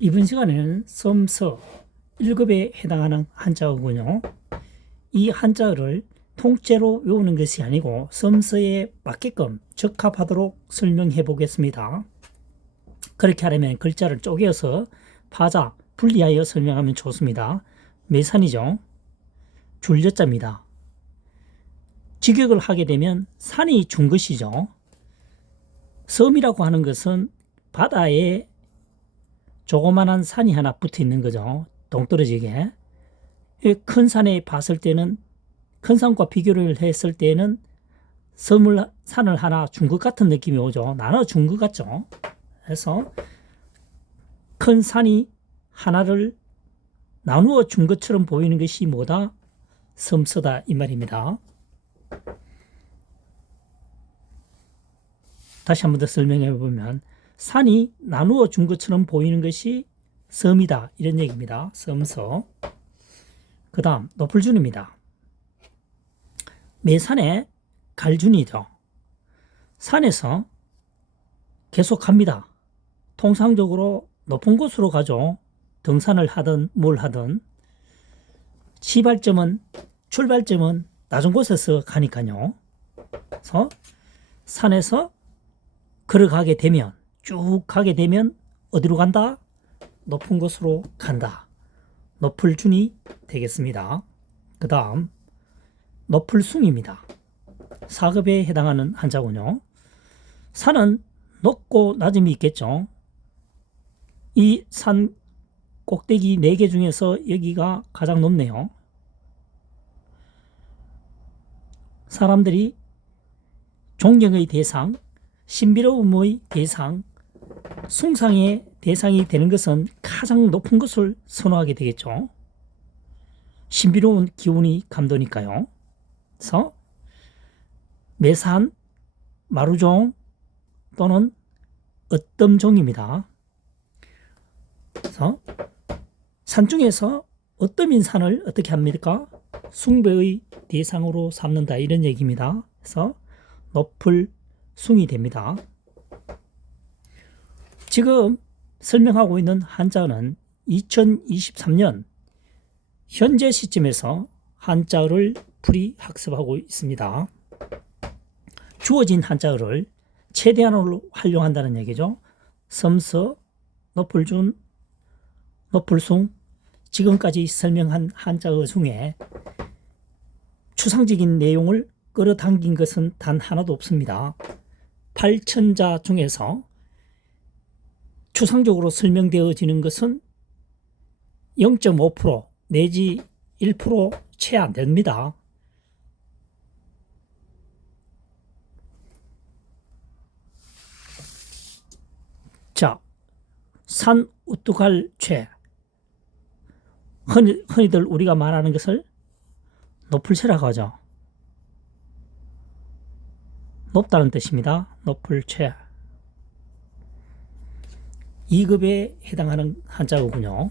이번 시간에는 섬서 1급에 해당하는 한자어군요. 이 한자어를 통째로 외우는 것이 아니고 섬서에 맞게끔 적합하도록 설명해 보겠습니다. 그렇게 하려면 글자를 쪼개서 파자, 분리하여 설명하면 좋습니다. 매산이죠. 줄여자입니다. 직역을 하게 되면 산이 준 것이죠. 섬이라고 하는 것은 바다에 조그만한 산이 하나 붙어 있는 거죠. 동떨어지게. 큰 산에 봤을 때는, 큰 산과 비교를 했을 때는 산을 하나 준 것 같은 느낌이 오죠. 나눠준 것 같죠. 그래서 큰 산이 하나를 나누어 준 것처럼 보이는 것이 뭐다? 섬서다 이 말입니다. 다시 한 번 더 설명해 보면 산이 나누어 준 것처럼 보이는 것이 섬이다 이런 얘기입니다. 섬서. 그 다음 노풀준입니다. 매산에 갈준이죠. 산에서 계속 갑니다. 통상적으로 높은 곳으로 가죠. 등산을 하든 뭘 하든. 출발점은 낮은 곳에서 가니까요. 그래서 산에서 걸어가게 되면, 쭉 가게 되면 어디로 간다? 높은 곳으로 간다. 노풀준이 되겠습니다. 그 다음 노풀숭입니다. 4급에 해당하는 한자군요. 산은 높고 낮음이 있겠죠. 이 산 꼭대기 4개 중에서 여기가 가장 높네요. 사람들이 존경의 대상, 신비로움의 대상, 숭상의 대상이 되는 것은 가장 높은 것을 선호하게 되겠죠. 신비로운 기운이 감도니까요. 그래서 매산, 마루종 또는 어뜸종입니다. 그래서 산중에서 어뜸인 산을 어떻게 합니까? 숭배의 대상으로 삼는다 이런 얘기입니다. 그래서 노풀숭이 됩니다. 지금 설명하고 있는 한자어는 2023년 현재 시점에서 한자어를 풀이 학습하고 있습니다. 주어진 한자어를 최대한으로 활용한다는 얘기죠. 섬서, 노풀준, 노풀숭, 지금까지 설명한 한자어 중에 추상적인 내용을 끌어당긴 것은 단 하나도 없습니다. 8천자 중에서 추상적으로 설명되어지는 것은 0.5% 내지 1% 채 안 됩니다. 자, 산 우뚝할 채. 흔히들 우리가 말하는 것을 노풀채라고 하죠. 높다는 뜻입니다. 노풀채. 2급에 해당하는 한자어군요.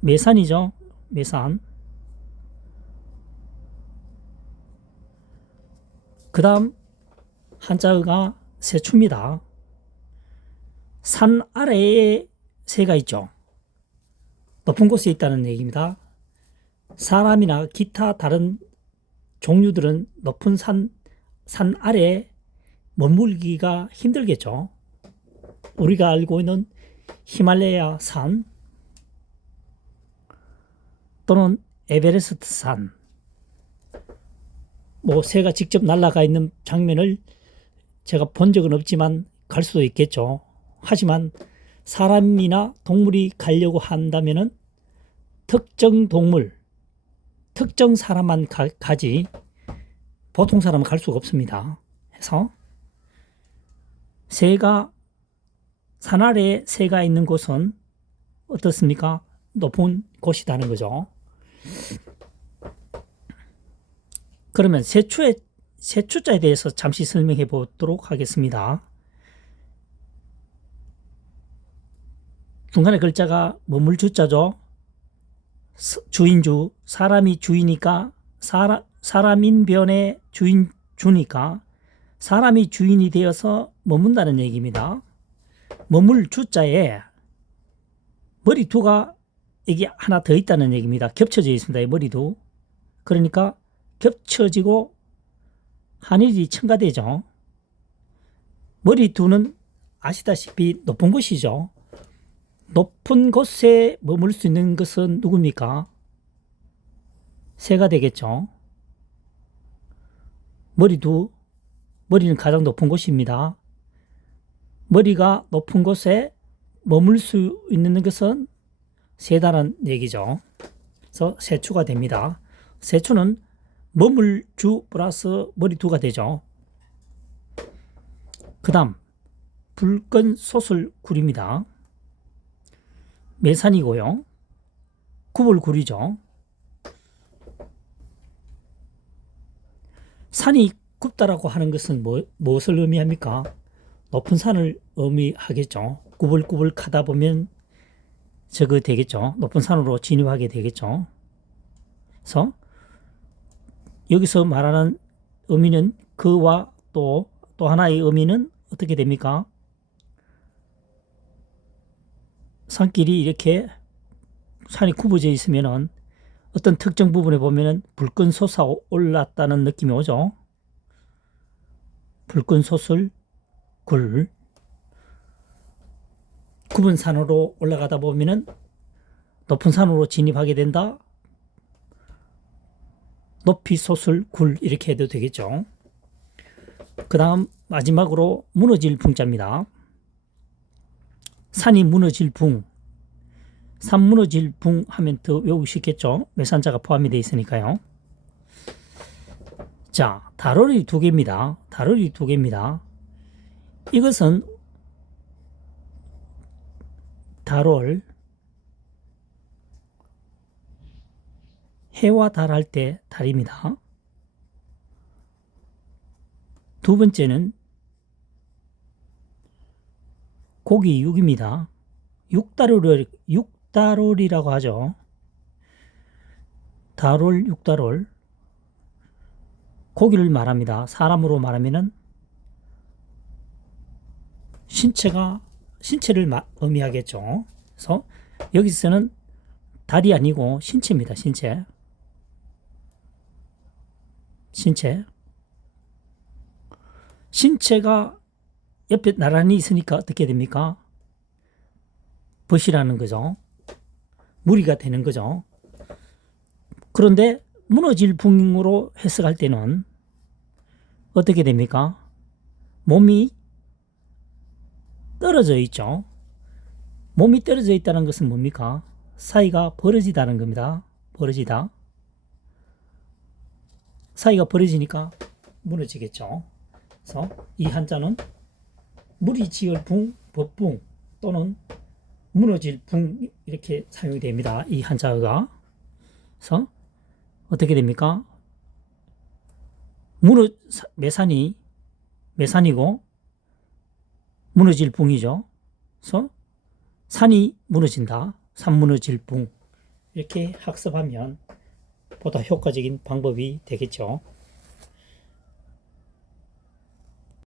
매산이죠. 매산. 그 다음 한자어가 세추입니다. 산 아래에 새가 있죠. 높은 곳에 있다는 얘기입니다. 사람이나 기타 다른 종류들은 높은 산 아래에 머물기가 힘들겠죠. 우리가 알고 있는 히말라야 산 또는 에베레스트 산, 새가 직접 날아가 있는 장면을 제가 본 적은 없지만 갈 수도 있겠죠. 하지만 사람이나 동물이 가려고 한다면은 특정 동물, 특정 사람만 가지 보통 사람은 갈 수가 없습니다. 그래서 산 아래에 새가 있는 곳은 어떻습니까? 높은 곳이라는 거죠. 그러면 세추자에 대해서 잠시 설명해 보도록 하겠습니다. 중간에 글자가 머물주자죠. 주인주, 사람이 주이니까 사람인 변에 주니까 사람이 주인이 되어서 머문다는 얘기입니다. 머물 주자에 머리두가 여기 하나 더 있다는 얘기입니다. 겹쳐져 있습니다. 이 머리두. 그러니까 겹쳐지고 하늘이 첨가되죠. 머리두는 아시다시피 높은 곳이죠. 높은 곳에 머물 수 있는 것은 누굽니까? 새가 되겠죠. 머리는 가장 높은 곳입니다. 머리가 높은 곳에 머물 수 있는 것은 새다란 얘기죠. 그래서 새추가 됩니다. 새추는 머물주 플러스 머리두가 되죠. 그 다음 붉은 소슬굴입니다. 매산이고요. 굽을굴이죠. 산이 굽다라고 하는 것은 무엇을 의미합니까? 높은 산을 의미하겠죠. 꾸불꾸불 가다 보면 저거 되겠죠. 높은 산으로 진입하게 되겠죠. 그래서 여기서 말하는 의미는 그와 또 하나의 의미는 어떻게 됩니까? 산길이 이렇게 산이 굽어져 있으면은 어떤 특정 부분에 보면은 불끈 솟아 올랐다는 느낌이 오죠. 불끈 솟을 굴. 굽은 산으로 올라가다 보면은 높은 산으로 진입하게 된다. 높이 솟을 굴 이렇게 해도 되겠죠. 그 다음 마지막으로 무너질 붕자입니다. 산이 무너질 붕. 산 무너질 붕 하면 더 외우기 쉽겠죠. 매산자가 포함이 되어 있으니까요. 자, 다롤이 두 개입니다. 다롤이 두 개입니다. 이것은 다롤, 해와 달 할 때 달입니다. 두 번째는 고기 육입니다. 육다롤이라고 하죠. 다롤, 육다롤. 고기를 말합니다. 사람으로 말하면은 신체를 의미하겠죠. 그래서 여기서는 달이 아니고 신체입니다. 신체가 옆에 나란히 있으니까 어떻게 됩니까? 벗이라는 거죠. 무리가 되는 거죠. 그런데 무너질 붕으로 해석할 때는 어떻게 됩니까? 몸이 떨어져 있죠. 몸이 떨어져 있다는 것은 뭡니까? 사이가 벌어지다는 겁니다. 벌어지다. 사이가 벌어지니까 무너지겠죠. 그래서 이 한자는 물이 지을 붕, 법붕 또는 무너질 붕 이렇게 사용이 됩니다. 이 한자가. 그래서 어떻게 됩니까? 매산이고 무너질 붕이죠. 그래서 산이 무너진다. 산 무너질 붕. 이렇게 학습하면 보다 효과적인 방법이 되겠죠.